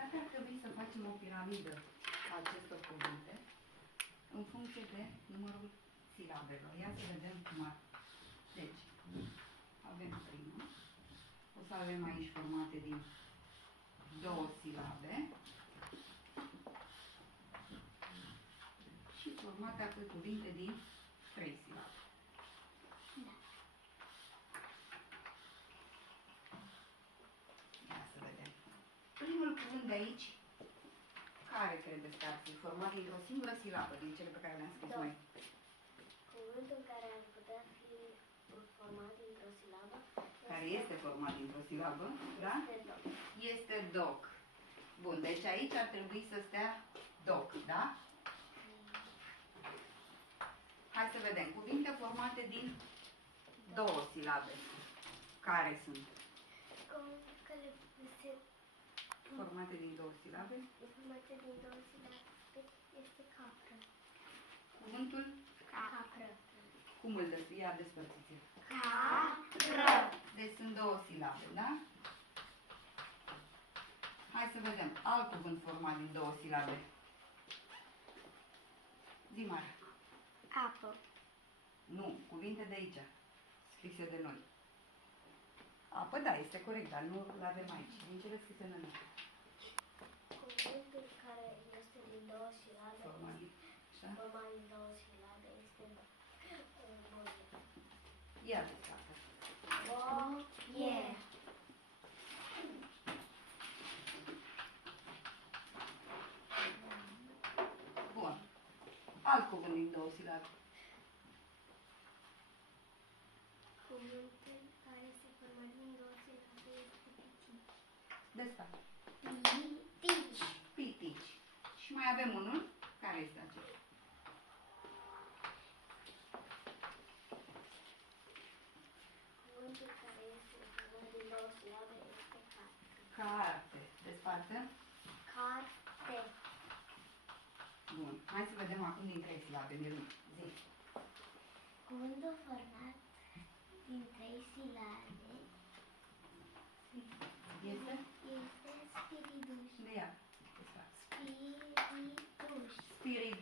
Dacă ar trebui să facem o piramidă a acestor cuvinte în funcție de numărul silabelor. Ia să vedem cum ar. Deci, avem prima. O să avem aici formate din 2 silabe și formate apoi cuvinte din 3 silabe. Ia să vedem. Primul cuvânt de aici, care credeți că ar fi format dintr-o singură silabă, din cele pe care le-am scris noi? Cuvântul care ar putea fi format dintr-o silabă. Care este format dintr-o silabă, da? Este doc. Este doc. Bun, deci aici ar trebui să stea doc, da? Hai să vedem. Cuvinte formate din 2 silabe. Care sunt? Care Formate din 2 silabe. formate din 2 silabe este capră. Cuvântul, Capră. cum îl ia despărțiți? Capră. Deci sunt 2 silabe, da? Hai să vedem. Alt cuvânt format din 2 silabe. Zi mare. Apă. Nu, cuvinte de aici, scrise de noi. Apă, da, este corect, dar nu îl avem aici. Din cele scrise de noi. Cuvântul care este din 2 silabe. Format din, așa? Format din 2 silabe este boie. Ia descarcă. Boie. Bun. Alt cuvânt din 2 silabe. Cuvântul care este format din 2 silabe este pitici. Descarcă. Pitici. Pitici. Și mai avem unul. Care este acela? Cuvântul care este format din 2 silabe este carte. Carte. Despartă. Carte. Bun. Hai să vedem acum din 3 silabe. Zi. Cuvântul format din 3 silabe Este? este spiriduș. De ea. Descarcă. Spiriduș. Spirit.